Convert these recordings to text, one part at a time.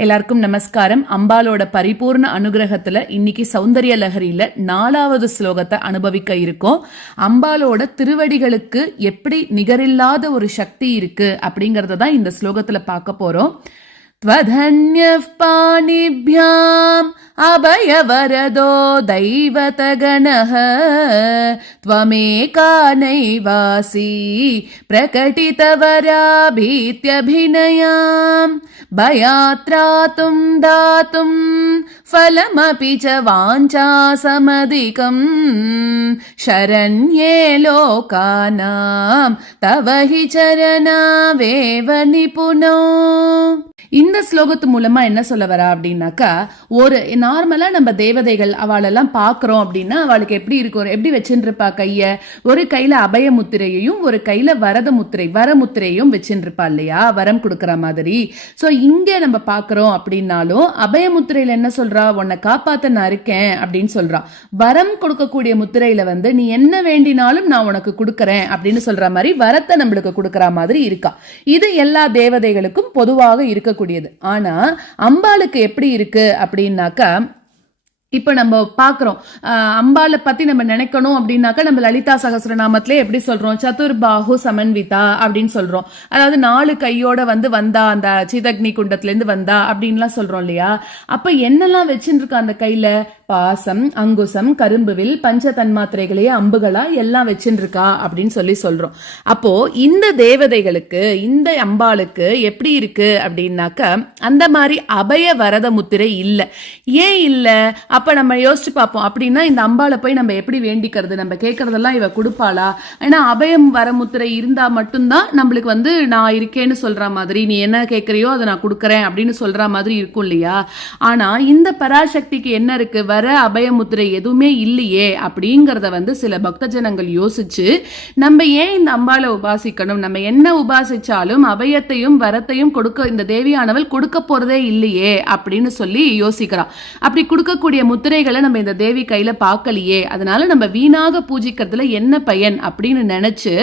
எல்லாருக்கும் நமஸ்காரம் அம்பாலோட பரிபூர்ண அனுகிரகத்துல இன்னைக்கு சௌந்தர்ய லஹரியில நாலாவது ஸ்லோகத்தை அனுபவிக்க இருக்கோம் அம்பாலோட திருவடிகளுக்கு எப்படி நிகரில்லாத ஒரு சக்தி இருக்கு அப்படிங்கறத தான் இந்த ஸ்லோகத்துல பார்க்க போறோம் त्वधन्यः पाणिभ्याम् अभयवरदो दैवतगणः त्वमेका नैवासि प्रकटितवराभीत्यभिनयाम् भयात्रातुं दातुं फलमपि च वाञ्छासमधिकम् शरण्ये लोकानां तव हि चरणावेव निपुणो இந்த ஸ்லோகத்து மூலமா என்ன சொல்ல வரா அப்படின்னாக்கா ஒரு நார்மலாக நம்ம தேவதைகள் அவளெல்லாம் பார்க்குறோம் அப்படின்னா அவளுக்கு எப்படி இருக்கும் எப்படி வச்சுருப்பா கையை? ஒரு கையில் அபய முத்திரையையும் ஒரு கையில் வரத முத்திரை வர முத்திரையும் வச்சுருப்பா இல்லையா? வரம் கொடுக்குற மாதிரி. ஸோ இங்கே நம்ம பார்க்குறோம் அப்படின்னாலும் அபய முத்திரையில் என்ன சொல்கிறா உன்னை காப்பாற்ற நான் இருக்கேன் அப்படின்னு சொல்கிறா வரம் கொடுக்கக்கூடிய முத்திரையில் வந்து நீ என்ன வேண்டினாலும் நான் உனக்கு கொடுக்குறேன் அப்படின்னு சொல்கிற மாதிரி வரத்தை நம்மளுக்கு கொடுக்குற மாதிரி இருக்கா. இது எல்லா தேவதைகளுக்கும் பொதுவாக இருக்கக்கூடியது. ஆனால் அம்பாளுக்கு எப்படி இருக்கு அப்படின்னாக்கா இப்போ நம்ம பார்க்குறோம் அம்பாளை பற்றி நம்ம நினைக்கணும் அப்படின்னாக்கா நம்ம லலிதா சகசிரநாமத்திலே எப்படி சொல்கிறோம் சதுர்பாஹு சமன்விதா அப்படின்னு சொல்கிறோம் அதாவது நாலு கையோட வந்து வந்தா அந்த சிதக்னி குண்டத்துலேருந்து வந்தா அப்படின்லாம் சொல்கிறோம் இல்லையா? அப்போ என்னெல்லாம் வச்சுருக்கா அந்த கையில்? பாசம் அங்குசம் கரும்புவில் பஞ்ச தன்மாத்திரைகளையே அம்புகளா எல்லாம் வச்சுருக்கா அப்படின்னு சொல்லி சொல்றோம். அப்போ இந்த தேவதைகளுக்கு இந்த அம்பாளுக்கு எப்படி இருக்கு அப்படின்னாக்க அந்த மாதிரி அபய வரத முத்திரை இல்லை. ஏன் இல்லை? அப்ப நம்ம யோசிச்சு பார்ப்போம். அப்படின்னா இந்த அம்பாளை போய் நம்ம எப்படி வேண்டிக்கிறது? நம்ம கேட்கறதெல்லாம் இவ கொடுப்பாளா? ஏன்னா அபயம் வர முத்திரை இருந்தா மட்டும்தான் நம்மளுக்கு வந்து நான் இருக்கேன்னு சொல்ற மாதிரி நீ என்ன கேட்கறியோ அதை நான் கொடுக்குறேன் அப்படின்னு சொல்ற மாதிரி இருக்கும் இல்லையா? ஆனா இந்த பராசக்திக்கு என்ன இருக்கு? வர வர அபயமுத்திரை எதுவுமே இல்லையே அப்படிங்கிறத வந்து சில பக்த ஜனங்கள் யோசிச்சு நம்ம ஏன் இந்த அம்பாளை உபாசிக்கணும்? நம்ம என்ன உபாசிச்சாலும் அபயத்தையும் வரத்தையும் கொடுக்க இந்த தேவியானவள் கொடுக்க போறதே இல்லையே அப்படின்னு சொல்லி யோசிக்கிறான். அப்படி கொடுக்கக்கூடிய முத்திரைகளை நம்ம இந்த தேவி கையில பார்க்கலையே அதனால நம்ம வீணாக பூஜிக்கிறதுல என்ன பயன் அப்படின்னு நினைச்சு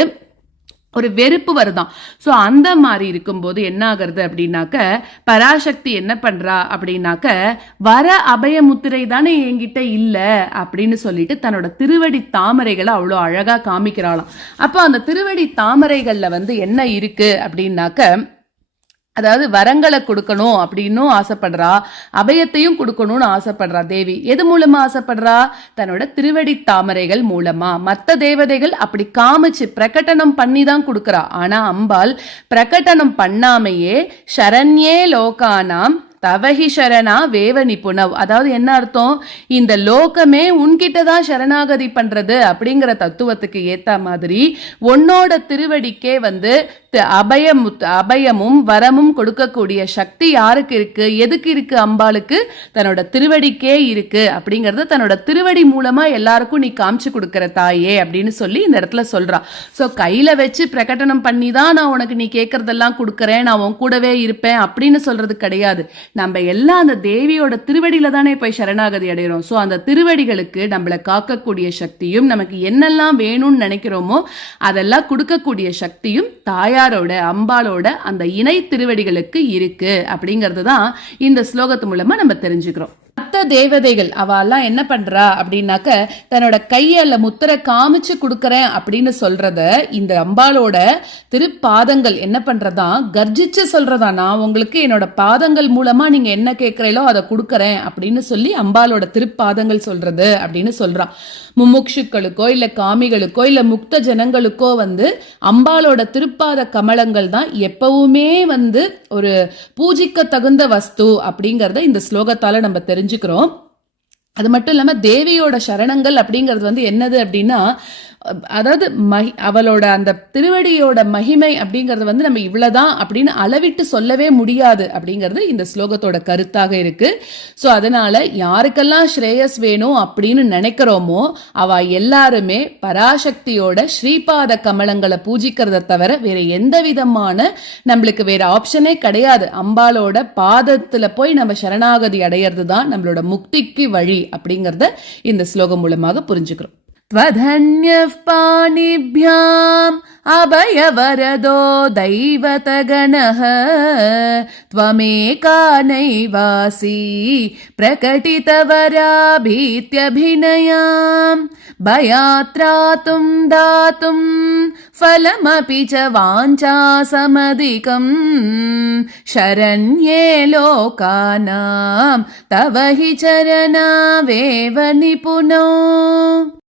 ஒரு வெறுப்பு வருதான். ஸோ அந்த மாதிரி இருக்கும்போது என்ன ஆகுறது அப்படின்னாக்க பராசக்தி என்ன பண்றா அப்படின்னாக்க வர அபய முத்திரை தானே என்கிட்ட இல்லை அப்படின்னு சொல்லிட்டு தன்னோட திருவடி தாமரைகளை அவ்வளோ அழகா காமிக்கிறாளாம். அப்போ அந்த திருவடி தாமரைகளில் வந்து என்ன இருக்கு அப்படின்னாக்க அதாவது வரங்களை கொடுக்கணும் அப்படின்னும் ஆசைப்படுறா அபயத்தையும் கொடுக்கணும்னு ஆசைப்படுறா தேவி. எது மூலமா ஆசைப்படுறா? தன்னோட திருவடி தாமரைகள் மூலமா. மற்ற தேவதைகள் அப்படி காமிச்சு பிரகடனம் பண்ணி தான் கொடுக்குறா. ஆனா அம்பாள் பிரகடனம் பண்ணாமையே சரண்யே லோகானாம் தவஹி சரணா வேவ நிபுணவ். அதாவது என்ன அர்த்தம்? இந்த லோகமே உன்கிட்ட தான் சரணாகதி பண்றது அப்படிங்கிற தத்துவத்துக்கு ஏத்த மாதிரி உன்னோட திருவடிக்கே வந்து அபயம் அபயமும் வரமும் கொடுக்கக்கூடிய சக்தி யாருக்கு இருக்கு? எதுக்கு இருக்கு அம்பாளுக்கு? தன்னோட திருவடிக்கே இருக்கு அப்படிங்கறத தன்னோட திருவடி மூலமா எல்லாருக்கும் நீ காமிச்சு கொடுக்கற தாயே அப்படின்னு சொல்லி இந்த இடத்துல சொல்றா. ஸோ கையில வச்சு பிரகடனம் பண்ணி தான் நான் உனக்கு நீ கேட்கறதெல்லாம் கொடுக்கறேன் நான் உன் கூடவே இருப்பேன் அப்படின்னு சொல்றது கிடையாது. நம்ம எல்லாம் அந்த தேவியோட திருவடியில தானே போய் சரணாகதி அடைகிறோம் ஸோ அந்த திருவடிகளுக்கு நம்மளை காக்கக்கூடிய சக்தியும் நமக்கு என்னெல்லாம் வேணும்னு நினைக்கிறோமோ அதெல்லாம் கொடுக்கக்கூடிய சக்தியும் தாயாரோட அம்பாலோட அந்த இணை திருவடிகளுக்கு இருக்கு. அப்படிங்கிறது தான் இந்த ஸ்லோகத்து மூலமா நம்ம தெரிஞ்சுக்கிறோம். மற்ற தேவதைகள் அவெல்லாம் என்ன பண்றா அப்படின்னாக்க தன்னோட கையால முத்திர காமிச்சு கொடுக்கறேன் அப்படின்னு சொல்றத இந்த அம்பாலோட திருப்பாதங்கள் என்ன பண்றதா கர்ஜிச்சு சொல்றதா. நான் உங்களுக்கு என்னோட பாதங்கள் மூலமா நீங்க என்ன கேட்கறீங்களோ அதை கொடுக்கறேன் அப்படின்னு சொல்லி அம்பாலோட திருப்பாதங்கள் சொல்றது அப்படின்னு சொல்றான். முமுட்சுக்களுக்கோ இல்ல காமிகளுக்கோ இல்ல முக்த ஜனங்களுக்கோ வந்து அம்பாலோட திருப்பாத கமலங்கள் தான் எப்பவுமே வந்து ஒரு பூஜிக்க தகுந்த வஸ்து அப்படிங்கறத இந்த ஸ்லோகத்தால நம்ம தெரிஞ்சு தெரிஞ்சுக்கிறோம். அது மட்டும் இல்லாமல் தேவியோட சரணங்கள் அப்படிங்கிறது வந்து என்னது அப்படின்னா அதாவது மகி அவளோட அந்த திருவடியோட மகிமை அப்படிங்கிறது வந்து நம்ம இவ்வளோதான் அப்படின்னு அளவிட்டு சொல்லவே முடியாது அப்படிங்கிறது இந்த ஸ்லோகத்தோட கருத்தாக இருக்கு. ஸோ அதனால யாருக்கெல்லாம் ஸ்ரேயஸ் வேணும் அப்படின்னு நினைக்கிறோமோ அவ எல்லாருமே பராசக்தியோட ஸ்ரீபாத கமலங்களை பூஜிக்கிறத தவிர வேற எந்த விதமான நம்மளுக்கு வேற ஆப்ஷனே கிடையாது. அம்பாலோட பாதத்துல போய் நம்ம சரணாகதி அடையிறது தான் நம்மளோட முக்திக்கு வழி அப்படிங்கிறத இந்த ஸ்லோகம் மூலமாக புரிஞ்சுக்கிறோம். त्वधन्यः पाणिभ्याम् अभयवरदो दैवतगणः। त्वमेका नैवासि प्रकटितवराभीत्यभिनयाम्। भयात्रातुं दातुं फलमपि च वाञ्छासमधिकम्। शरण्ये लोकानां तव हि चरणावेव निपुणो